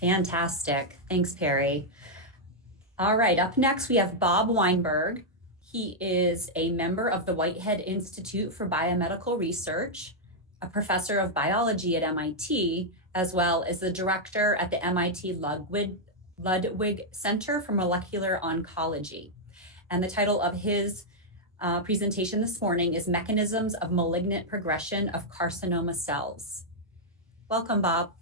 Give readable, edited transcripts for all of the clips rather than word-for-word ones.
Fantastic. Thanks, Perry. All right, up next we have Bob Weinberg. He is a member of the Whitehead Institute for Biomedical Research, a professor of biology at MIT, as well as the director at the MIT Ludwig Center for Molecular Oncology. And the title of his presentation this morning is Mechanisms of Malignant Progression of Carcinoma Cells. Welcome, Bob.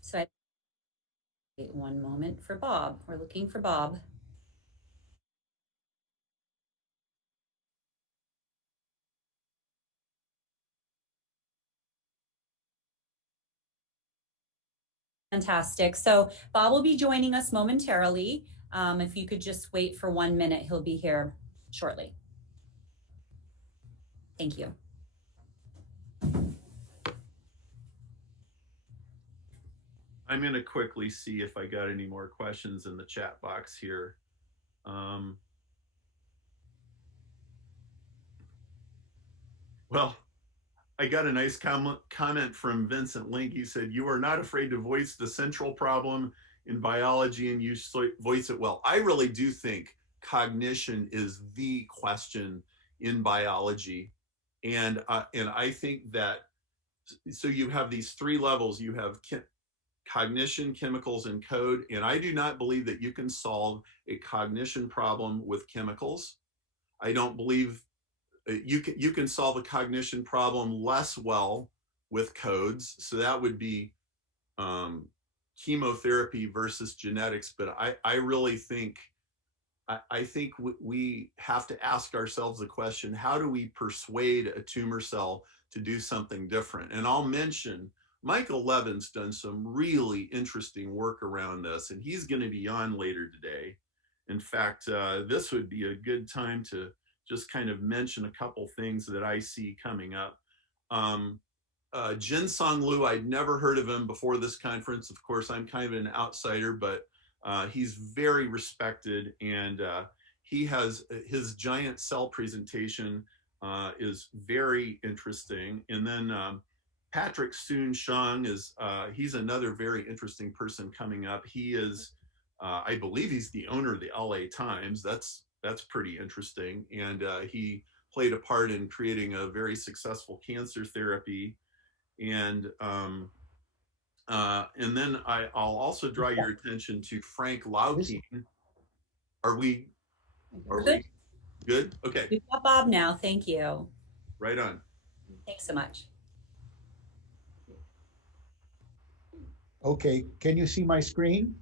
So I wait one moment for Bob. We're looking for Bob. Fantastic. So Bob will be joining us momentarily. If you could just wait for 1 minute, he'll be here shortly. Thank you. I'm going to quickly see if I got any more questions in the chat box here. Well, I got a nice comment from Vincent Link. He said, "You are not afraid to voice the central problem in biology and you voice it well." I really do think cognition is the question in biology. And I think that, so you have these three levels. You have cognition, chemicals, and code. And I do not believe that you can solve a cognition problem with chemicals. I don't believe you can solve a cognition problem less well with codes. So that would be chemotherapy versus genetics. But I really think, I think we have to ask ourselves the question, how do we persuade a tumor cell to do something different? And I'll mention, Michael Levin's done some really interesting work around this, and he's going to be on later today. In fact, this would be a good time to just kind of mention a couple things that I see coming up. Jin-Song Liu, I'd never heard of him before this conference. Of course, I'm kind of an outsider, but he's very respected, and he has his giant cell presentation is very interesting. And then Patrick Soon Shang is, he's another very interesting person coming up. He is, I believe he's the owner of the LA Times. That's pretty interesting. And he played a part in creating a very successful cancer therapy. And then I'll also draw your attention to Frank Laukien. Are we good? Okay. We've got Bob now. Thank you. Right on. Thanks so much. Okay, can you see my screen?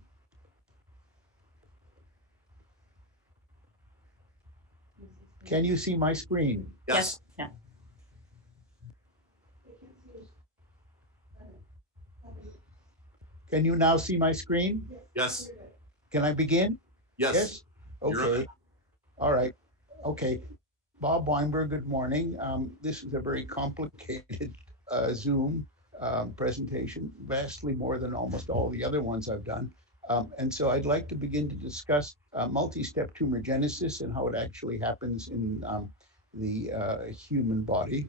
Can you see my screen? Yes. Yeah. Can you now see my screen? Yes. Can I begin? Yes. Yes? Okay. All right. Okay. Bob Weinberg, good morning. This is a very complicated Zoom presentation, vastly more than almost all the other ones I've done. And so I'd like to begin to discuss multi-step tumor genesis and how it actually happens in the human body.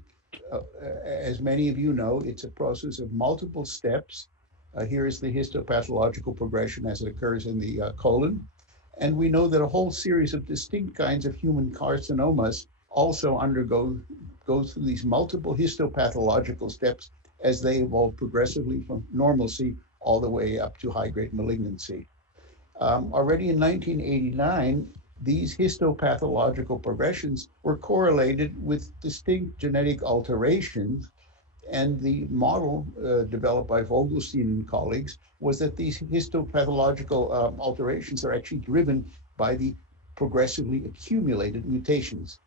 As many of you know, it's a process of multiple steps. Here is the histopathological progression as it occurs in the colon. And we know that a whole series of distinct kinds of human carcinomas also go through these multiple histopathological steps as they evolve progressively from normalcy all the way up to high-grade malignancy. Already in 1989, these histopathological progressions were correlated with distinct genetic alterations, and the model developed by Vogelstein and colleagues was that these histopathological alterations are actually driven by the progressively accumulated mutations.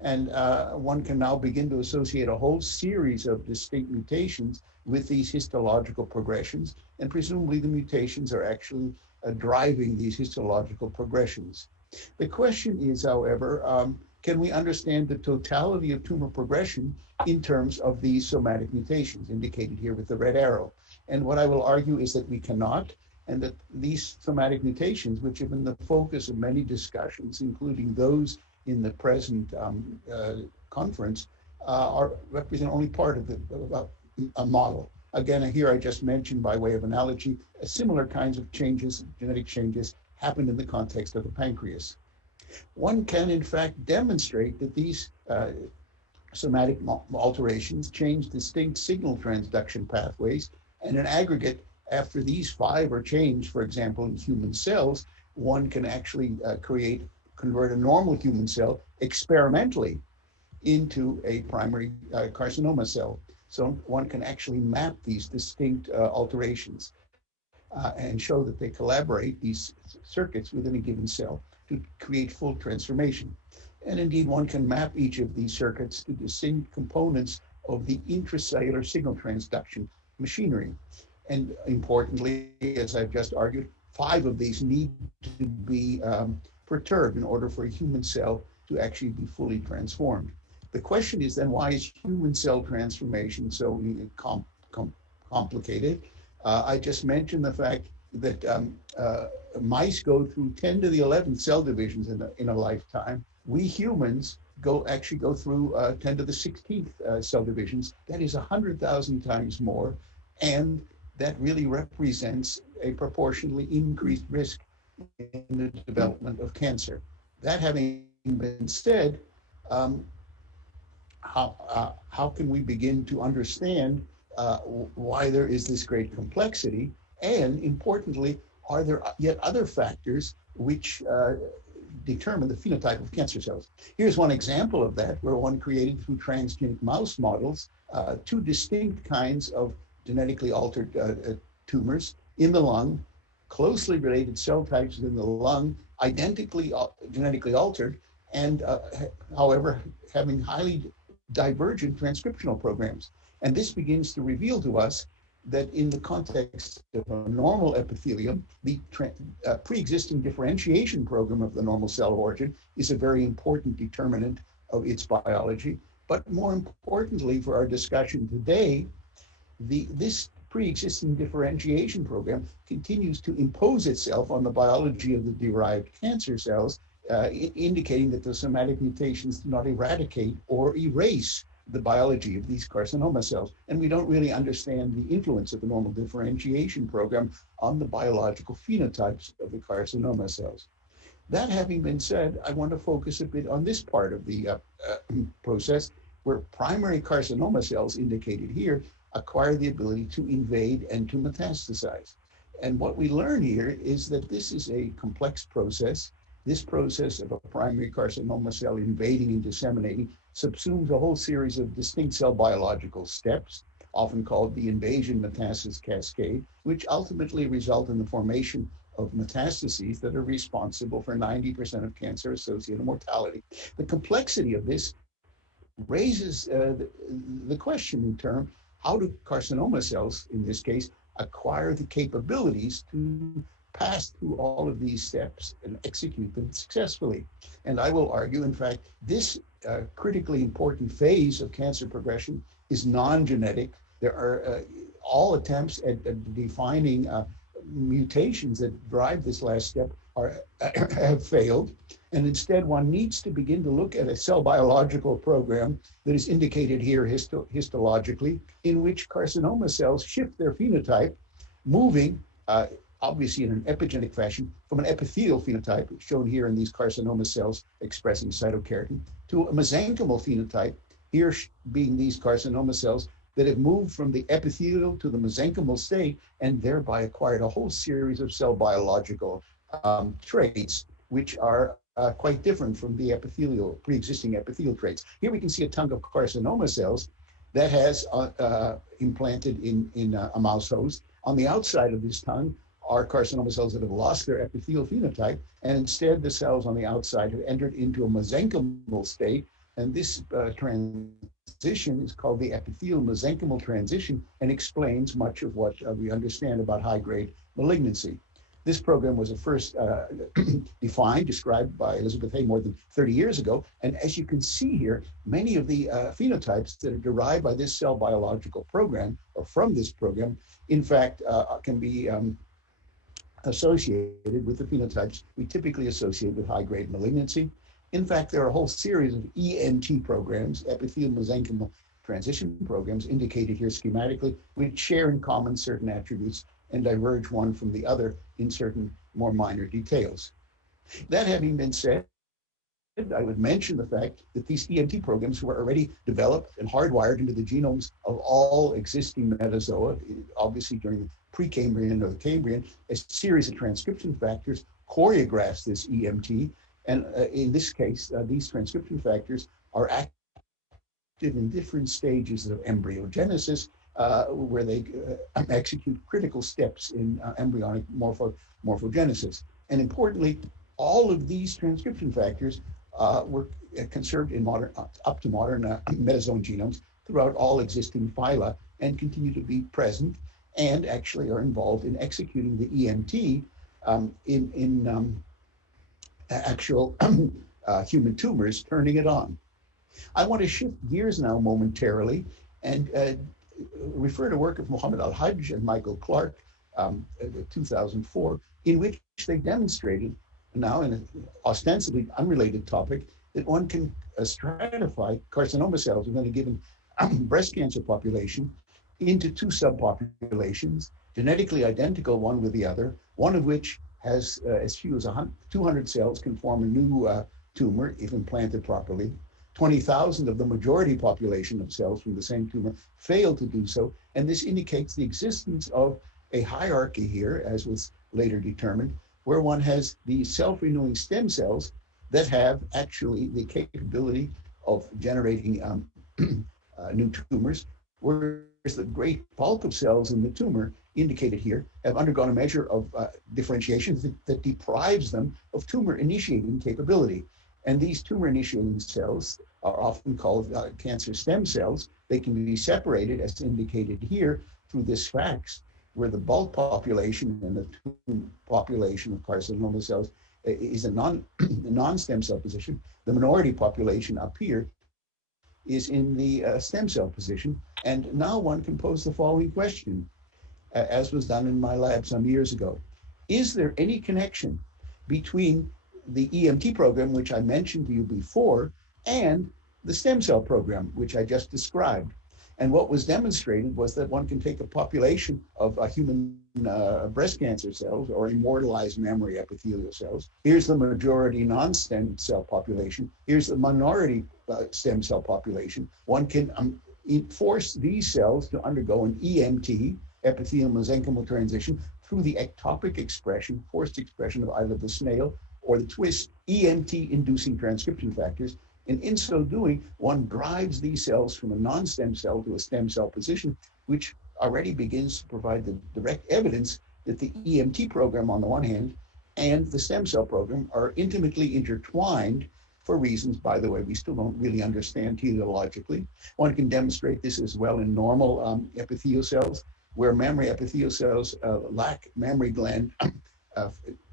And one can now begin to associate a whole series of distinct mutations with these histological progressions, and presumably the mutations are actually driving these histological progressions. The question is, however, can we understand the totality of tumor progression in terms of these somatic mutations indicated here with the red arrow? And what I will argue is that we cannot, and that these somatic mutations, which have been the focus of many discussions, including those in the present conference, represent only part of a model. Again, here I just mentioned by way of analogy, similar kinds of changes, genetic changes, happened in the context of the pancreas. One can, in fact, demonstrate that these somatic alterations change distinct signal transduction pathways, and in aggregate, after these 5 are changed, for example, in human cells, one can actually convert a normal human cell experimentally into a primary carcinoma cell. So one can actually map these distinct alterations and show that they collaborate, these circuits within a given cell, to create full transformation. And indeed, one can map each of these circuits to distinct components of the intracellular signal transduction machinery. And importantly, as I've just argued, 5 of these need to be perturbed in order for a human cell to actually be fully transformed. The question is then, why is human cell transformation so complicated? I just mentioned the fact that mice go through 10 to the 11th cell divisions in a lifetime. We humans actually go through 10 to the 16th cell divisions. That is 100,000 times more, and that really represents a proportionally increased risk in the development of cancer. That having been said, how can we begin to understand why there is this great complexity? And importantly, are there yet other factors which determine the phenotype of cancer cells? Here's one example of that, where one created through transgenic mouse models 2 distinct kinds of genetically altered tumors in the lung, closely related cell types within the lung, identically genetically altered, and however, having highly divergent transcriptional programs. And this begins to reveal to us that in the context of a normal epithelium, the pre-existing differentiation program of the normal cell of origin is a very important determinant of its biology. But more importantly for our discussion today, this pre-existing differentiation program continues to impose itself on the biology of the derived cancer cells, indicating that the somatic mutations do not eradicate or erase the biology of these carcinoma cells. And we don't really understand the influence of the normal differentiation program on the biological phenotypes of the carcinoma cells. That having been said, I want to focus a bit on this part of the process, where primary carcinoma cells, indicated here, acquire the ability to invade and to metastasize. And what we learn here is that this is a complex process. This process of a primary carcinoma cell invading and disseminating subsumes a whole series of distinct cell biological steps, often called the invasion metastasis cascade, which ultimately result in the formation of metastases that are responsible for 90% of cancer-associated mortality. The complexity of this raises the question in terms, how do carcinoma cells, in this case, acquire the capabilities to pass through all of these steps and execute them successfully? And I will argue, in fact, this critically important phase of cancer progression is non-genetic. There are all attempts at defining mutations that drive this last step have failed. And instead, one needs to begin to look at a cell biological program that is indicated here histologically, in which carcinoma cells shift their phenotype, moving obviously in an epigenetic fashion from an epithelial phenotype, shown here in these carcinoma cells expressing cytokeratin, to a mesenchymal phenotype, here being these carcinoma cells that have moved from the epithelial to the mesenchymal state and thereby acquired a whole series of cell biological traits, which are quite different from the pre-existing epithelial traits. Here we can see a tongue of carcinoma cells that has implanted in a mouse host. On the outside of this tongue are carcinoma cells that have lost their epithelial phenotype, and instead the cells on the outside have entered into a mesenchymal state, and this transition is called the epithelial mesenchymal transition and explains much of what we understand about high-grade malignancy. This program was first described by Elizabeth Hay more than 30 years ago. And as you can see here, many of the phenotypes that are derived by this cell biological program, or from this program, in fact, can be associated with the phenotypes we typically associate with high-grade malignancy. In fact, there are a whole series of EMT programs, epithelial mesenchymal transition programs, indicated here schematically, which share in common certain attributes and diverge one from the other in certain more minor details. That having been said, I would mention the fact that these EMT programs were already developed and hardwired into the genomes of all existing metazoa, obviously during the Precambrian or the Cambrian. A series of transcription factors choreographs this EMT, and in this case, these transcription factors are active in different stages of embryogenesis, where they execute critical steps in embryonic morphogenesis. And importantly, all of these transcription factors were conserved in modern, up to modern metazoan genomes throughout all existing phyla and continue to be present and actually are involved in executing the EMT in actual human tumors, turning it on. I want to shift gears now momentarily and refer to work of Mohammed Al-Hajj and Michael Clark, 2004, in which they demonstrated, now in an ostensibly unrelated topic, that one can stratify carcinoma cells within a given breast cancer population into two subpopulations, genetically identical one with the other, one of which has as few as 200 cells can form a new tumor if implanted properly. 20,000 of the majority population of cells from the same tumor fail to do so, and this indicates the existence of a hierarchy here, as was later determined, where one has these self-renewing stem cells that have actually the capability of generating new tumors, whereas the great bulk of cells in the tumor, indicated here, have undergone a measure of differentiation that deprives them of tumor-initiating capability. And these tumor-initiating cells are often called cancer stem cells. They can be separated, as indicated here, through this FACS, where the bulk population and the tumor population of carcinoma cells is a non-stem cell position. The minority population up here is in the stem cell position. And now one can pose the following question, as was done in my lab some years ago. Is there any connection between the EMT program, which I mentioned to you before, and the stem cell program, which I just described? And what was demonstrated was that one can take a population of human breast cancer cells or immortalized mammary epithelial cells. Here's the majority non-stem cell population. Here's the minority stem cell population. One can force these cells to undergo an EMT, epithelial mesenchymal transition, through the ectopic expression, forced expression of either the snail or the twist EMT-inducing transcription factors. And in so doing, one drives these cells from a non-stem cell to a stem cell position, which already begins to provide the direct evidence that the EMT program on the one hand and the stem cell program are intimately intertwined for reasons, by the way, we still don't really understand teleologically. One can demonstrate this as well in normal epithelial cells, where mammary epithelial cells lack mammary gland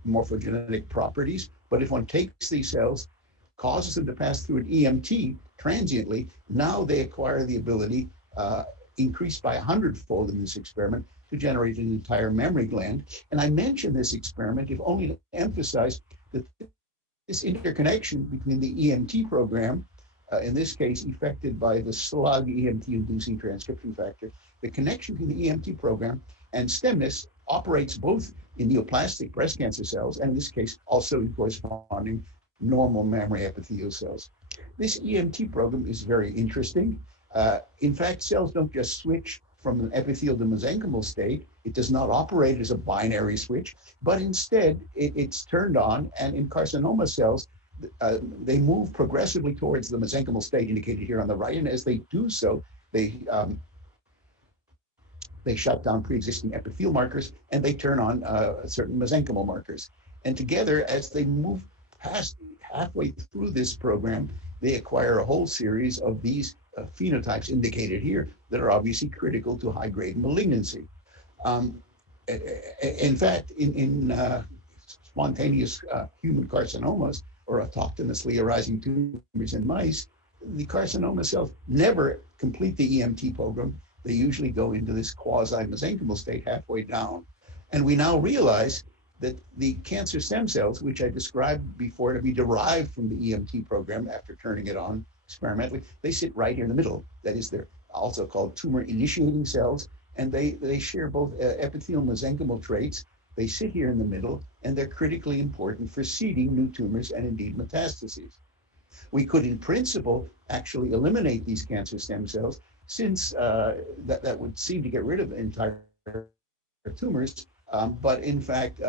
morphogenetic properties. But if one takes these cells, causes them to pass through an EMT transiently, now they acquire the ability, increased by 100-fold in this experiment, to generate an entire mammary gland. And I mention this experiment if only to emphasize that this interconnection between the EMT program, in this case effected by the slug EMT-inducing transcription factor, the connection between the EMT program and stemness operates both in neoplastic breast cancer cells, and in this case also in corresponding normal mammary epithelial cells. This EMT program is very interesting. In fact, cells don't just switch from an epithelial to mesenchymal state. It does not operate as a binary switch, but instead it's turned on, and in carcinoma cells, they move progressively towards the mesenchymal state indicated here on the right, and as they do so, they shut down pre-existing epithelial markers, and they turn on certain mesenchymal markers. And together, as they move past halfway through this program, they acquire a whole series of these phenotypes indicated here that are obviously critical to high-grade malignancy. In fact, in spontaneous human carcinomas or autochtonously arising tumors in mice, the carcinoma cells never complete the EMT program. They usually go into this quasi-mesenchymal state halfway down. And we now realize that the cancer stem cells, which I described before to be derived from the EMT program after turning it on experimentally, they sit right here in the middle. That is, they're also called tumor initiating cells, and they share both epithelial mesenchymal traits. They sit here in the middle, and they're critically important for seeding new tumors and indeed metastases. We could, in principle, actually eliminate these cancer stem cells, since that would seem to get rid of entire tumors. But in fact,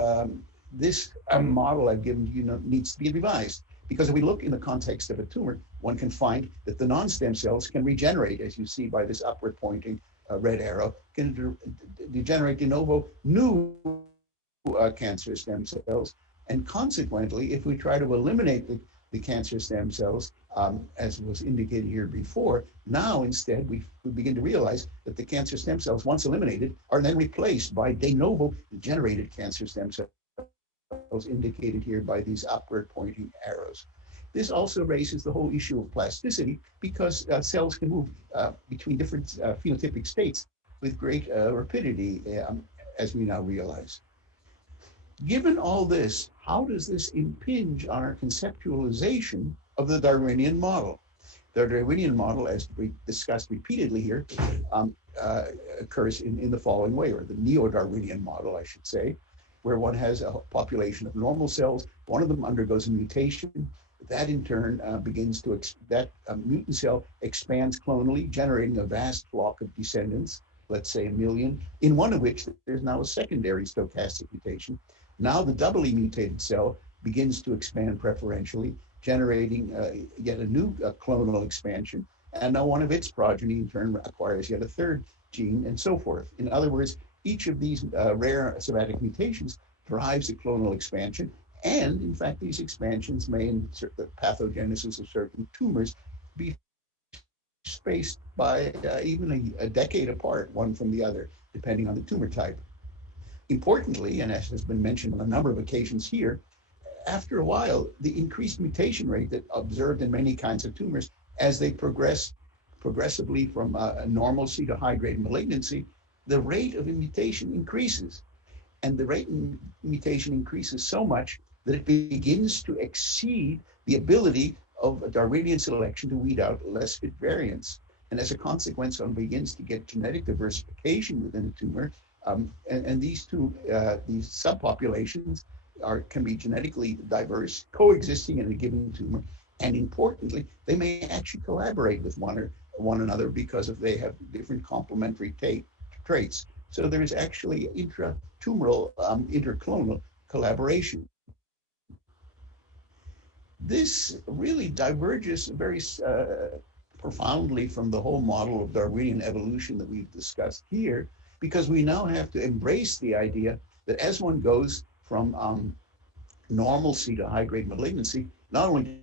this model I've given you needs to be revised, because if we look in the context of a tumor, one can find that the non-stem cells can regenerate, as you see by this upward pointing red arrow, can degenerate de novo new cancer stem cells. And consequently, if we try to eliminate the cancer stem cells, as was indicated here before, now instead we begin to realize that the cancer stem cells, once eliminated, are then replaced by de novo generated cancer stem cells, indicated here by these upward pointing arrows. This also raises the whole issue of plasticity, because cells can move between different phenotypic states with great rapidity, as we now realize. Given all this, how does this impinge on our conceptualization of the Darwinian model? The Darwinian model, as we discussed repeatedly here, occurs in the following way, or the neo-Darwinian model, I should say, where one has a population of normal cells. One of them undergoes a mutation. That in turn mutant cell expands clonally, generating a vast flock of descendants, let's say 1 million, in one of which there's now a secondary stochastic mutation. Now the doubly mutated cell begins to expand preferentially, generating yet a new clonal expansion. And now one of its progeny in turn acquires yet a third gene, and so forth. In other words, each of these rare somatic mutations drives a clonal expansion. And in fact, these expansions may, in the pathogenesis of certain tumors, be spaced by even a decade apart, one from the other, depending on the tumor type. Importantly, and as has been mentioned on a number of occasions here, after a while, the increased mutation rate that observed in many kinds of tumors, as they progress progressively from normalcy to high-grade malignancy, the rate of mutation increases. And the rate of mutation increases so much that it begins to exceed the ability of Darwinian selection to weed out less fit variants. And as a consequence, one begins to get genetic diversification within a tumor. And these subpopulations can be genetically diverse, coexisting in a given tumor. And importantly, they may actually collaborate with one another because they have different complementary traits. So there is actually intratumoral, interclonal collaboration. This really diverges very profoundly from the whole model of Darwinian evolution that we've discussed here, because we now have to embrace the idea that as one goes from normalcy to high-grade malignancy, not only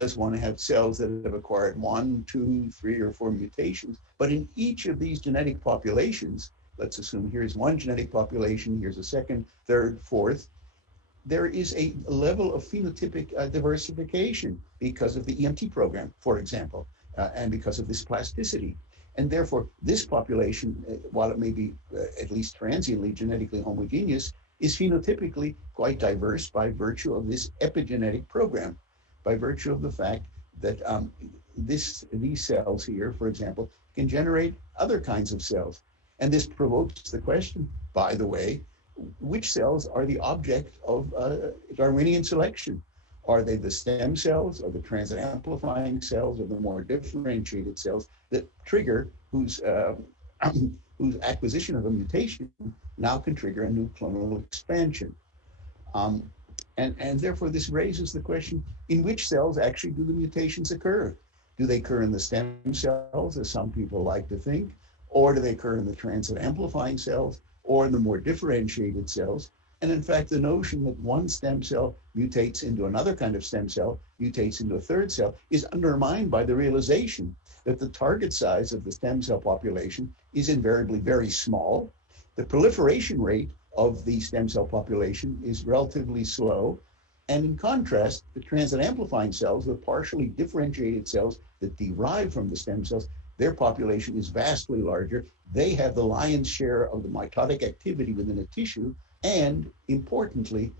does one have cells that have acquired 1, 2, 3, or 4 mutations, but in each of these genetic populations, let's assume here's one genetic population, here's a second, third, fourth, there is a level of phenotypic diversification because of the EMT program, for example, and because of this plasticity. And therefore, this population, while it may be at least transiently genetically homogeneous, is phenotypically quite diverse by virtue of this epigenetic program, by virtue of the fact that these cells here, for example, can generate other kinds of cells. And this provokes the question, by the way, which cells are the object of Darwinian selection? Are they the stem cells, or the transit amplifying cells, or the more differentiated cells that trigger, whose acquisition of a mutation now can trigger a new clonal expansion? And therefore, this raises the question, in which cells actually do the mutations occur? Do they occur in the stem cells, as some people like to think, or do they occur in the transit amplifying cells, or in the more differentiated cells? And in fact, the notion that one stem cell mutates into another kind of stem cell, mutates into a third cell, is undermined by the realization that the target size of the stem cell population is invariably very small. The proliferation rate of the stem cell population is relatively slow. And in contrast, the transit amplifying cells, the partially differentiated cells that derive from the stem cells, their population is vastly larger. They have the lion's share of the mitotic activity within a tissue, And importantly,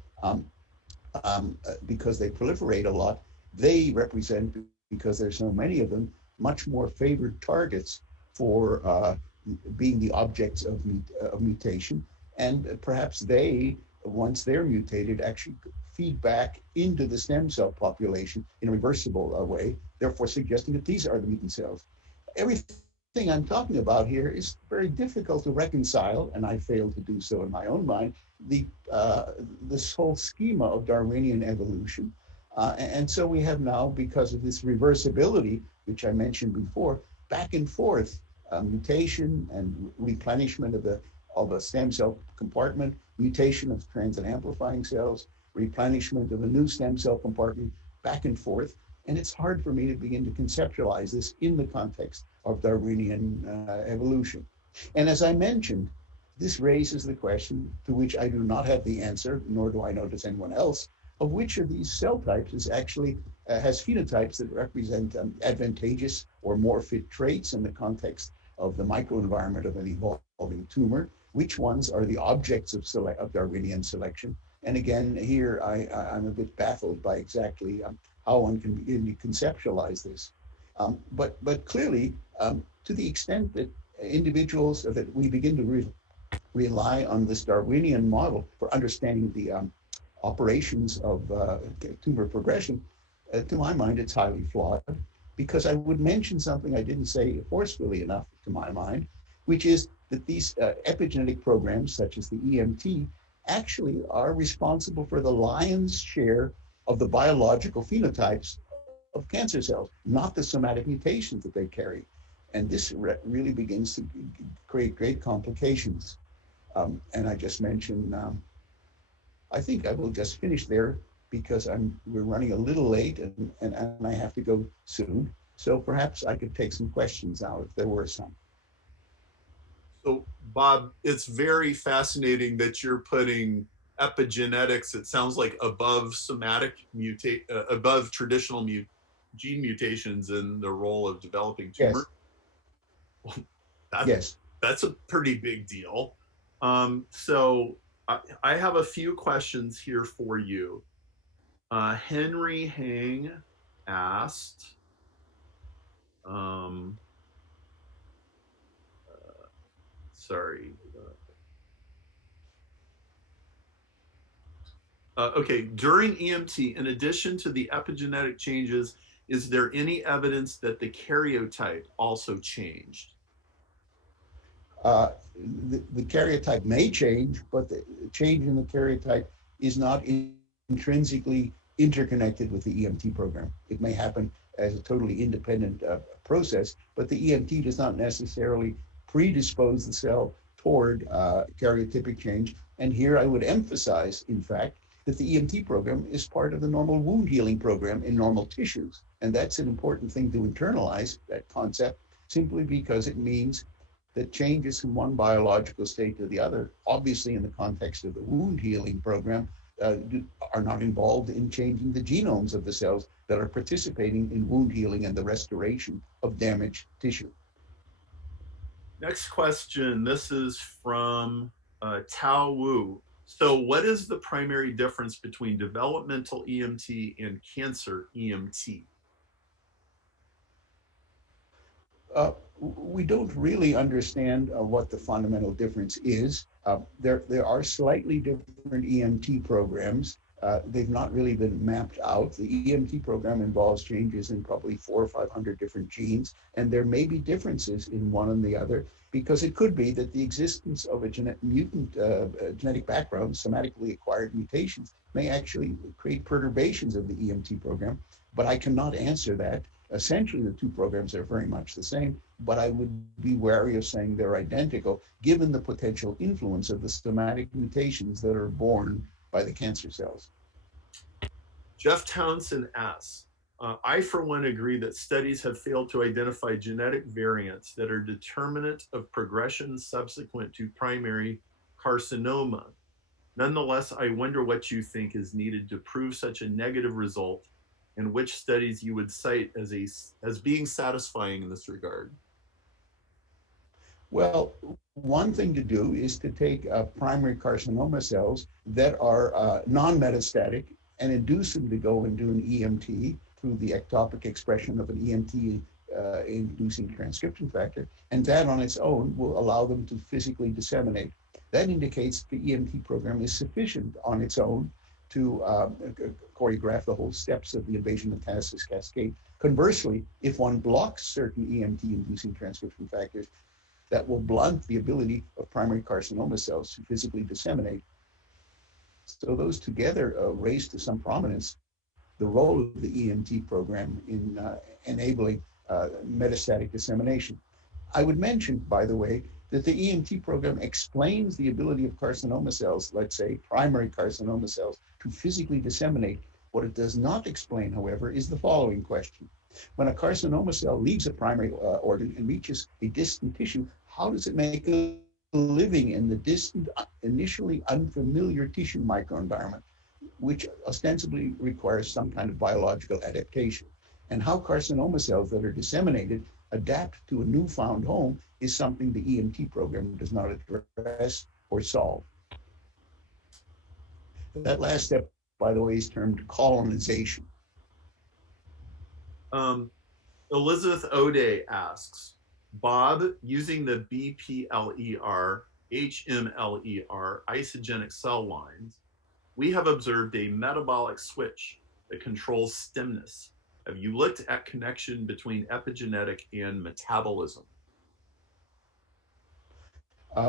because they proliferate a lot, they represent, because there's so many of them, much more favored targets for being the objects of mutation. And perhaps they, once they're mutated, actually feed back into the stem cell population in a reversible way, therefore suggesting that these are the mutant cells. Everything I'm talking about here is very difficult to reconcile, and I failed to do so in my own mind, the this whole schema of Darwinian evolution. And so we have now, because of this reversibility, which I mentioned before, back and forth mutation and replenishment of a stem cell compartment, mutation of trans and amplifying cells, replenishment of a new stem cell compartment, back and forth. And it's hard for me to begin to conceptualize this in the context of Darwinian evolution. And as I mentioned, this raises the question, to which I do not have the answer, nor do I know does anyone else, of which of these cell types is actually has phenotypes that represent advantageous or more fit traits in the context of the microenvironment of an evolving tumor, which ones are the objects of Darwinian selection. And again, here I'm a bit baffled by exactly how one can begin to conceptualize this. But clearly, to the extent that individuals, that we begin to rely on this Darwinian model for understanding the operations of tumor progression, to my mind, it's highly flawed, because I would mention something I didn't say forcefully enough to my mind, which is that these epigenetic programs, such as the EMT, actually are responsible for the lion's share of the biological phenotypes of cancer cells, not the somatic mutations that they carry. And this really begins to create great complications. And I just mentioned, I think I will just finish there, because we're running a little late, and I have to go soon. So perhaps I could take some questions now if there were some. So Bob, it's very fascinating that you're putting epigenetics, it sounds like above somatic above traditional gene mutations in the role of developing tumor. Yes. That, Yes. that's a pretty big deal. So I have a few questions here for you. Henry Hang asked, sorry. Okay, during EMT, in addition to the epigenetic changes, is there any evidence that the karyotype also changed? The karyotype may change, but the change in the karyotype is not intrinsically interconnected with the EMT program. It may happen as a totally independent process, but the EMT does not necessarily predispose the cell toward karyotypic change. And here I would emphasize, in fact, that the EMT program is part of the normal wound healing program in normal tissues. And that's an important thing to internalize, that concept, simply because it means that changes from one biological state to the other, obviously in the context of the wound healing program, are not involved in changing the genomes of the cells that are participating in wound healing and the restoration of damaged tissue. Next question. This is from Tao Wu. So what is the primary difference between developmental EMT and cancer EMT? We don't really understand what the fundamental difference is. There are slightly different EMT programs. They've not really been mapped out. The EMT program involves changes in probably 400 or 500 different genes, and there may be differences in one and the other, because it could be that the existence of a genetic background, somatically acquired mutations, may actually create perturbations of the EMT program. But I cannot answer that. Essentially, the two programs are very much the same, but I would be wary of saying they're identical, given the potential influence of the somatic mutations that are born by the cancer cells. Jeff Townsend asks, I for one agree that studies have failed to identify genetic variants that are determinant of progression subsequent to primary carcinoma. Nonetheless, I wonder what you think is needed to prove such a negative result, and which studies you would cite as being satisfying in this regard. Well, one thing to do is to take primary carcinoma cells that are non-metastatic and induce them to go and do an EMT through the ectopic expression of an EMT inducing transcription factor, and that on its own will allow them to physically disseminate. That indicates the EMT program is sufficient on its own to choreograph the whole steps of the invasion metastasis cascade. Conversely, if one blocks certain EMT inducing transcription factors, that will blunt the ability of primary carcinoma cells to physically disseminate. So those together raise to some prominence the role of the EMT program in enabling metastatic dissemination. I would mention, by the way, that the EMT program explains the ability of carcinoma cells, let's say primary carcinoma cells, to physically disseminate. What it does not explain, however, is the following question. When a carcinoma cell leaves a primary organ and reaches a distant tissue, how does it make a living in the distant, initially unfamiliar tissue microenvironment, which ostensibly requires some kind of biological adaptation? And how carcinoma cells that are disseminated adapt to a newfound home is something the EMT program does not address or solve. That last step, by the way, is termed colonization. Elizabeth O'Day asks, Bob, using the BPLER, HMLER isogenic cell lines, we have observed a metabolic switch that controls stemness. Have you looked at connection between epigenetic and metabolism?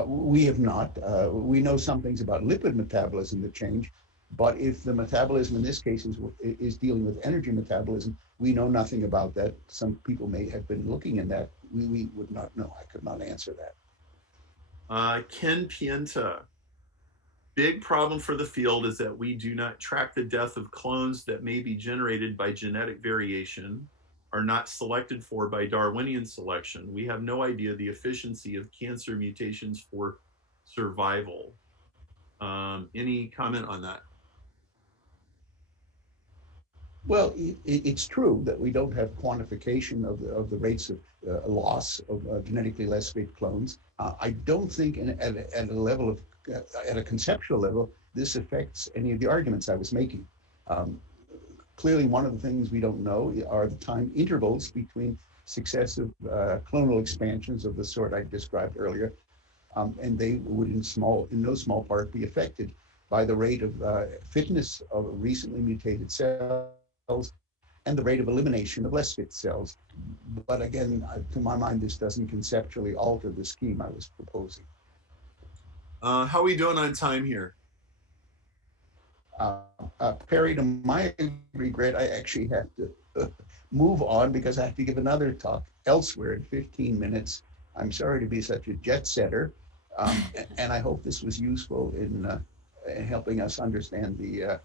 We have not. We know some things about lipid metabolism that change, but if the metabolism in this case is dealing with energy metabolism, we know nothing about that. Some people may have been looking in that. We would not know. I could not answer that. Ken Pienta, big problem for the field is that we do not track the death of clones that may be generated by genetic variation, are not selected for by Darwinian selection. We have no idea the efficiency of cancer mutations for survival. Any comment on that? Well, it's true that we don't have quantification of the rates of loss of genetically less fit clones. I don't think at a level of, at a conceptual level, this affects any of the arguments I was making. Clearly, one of the things we don't know are the time intervals between successive clonal expansions of the sort I described earlier, and they would in no small part be affected by the rate of fitness of recently mutated cells and the rate of elimination of less fit cells. But again, to my mind, this doesn't conceptually alter the scheme I was proposing. How are we doing on time here? Perry, to my regret, I actually have to move on because I have to give another talk elsewhere in 15 minutes. I'm sorry to be such a jet setter, and I hope this was useful in helping us understand the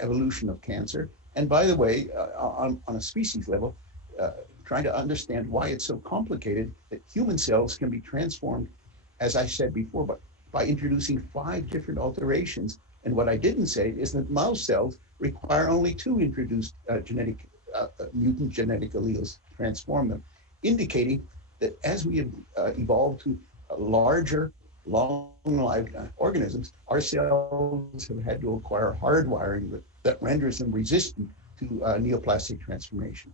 evolution of cancer. And by the way, on a species level, trying to understand why it's so complicated that human cells can be transformed, as I said before, by introducing 5 different alterations. And what I didn't say is that mouse cells require only 2 introduced mutant genetic alleles to transform them, indicating that as we have evolved to larger, long-lived organisms, our cells have had to acquire hardwiring that renders them resistant to neoplastic transformation.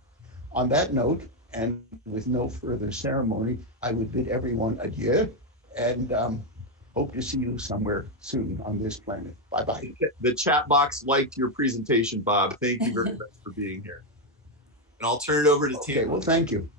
On that note, and with no further ceremony, I would bid everyone adieu, and hope to see you somewhere soon on this planet. Bye-bye. The chat box liked your presentation, Bob. Thank you very much for being here. And I'll turn it over to Tim. Okay, well, thank you.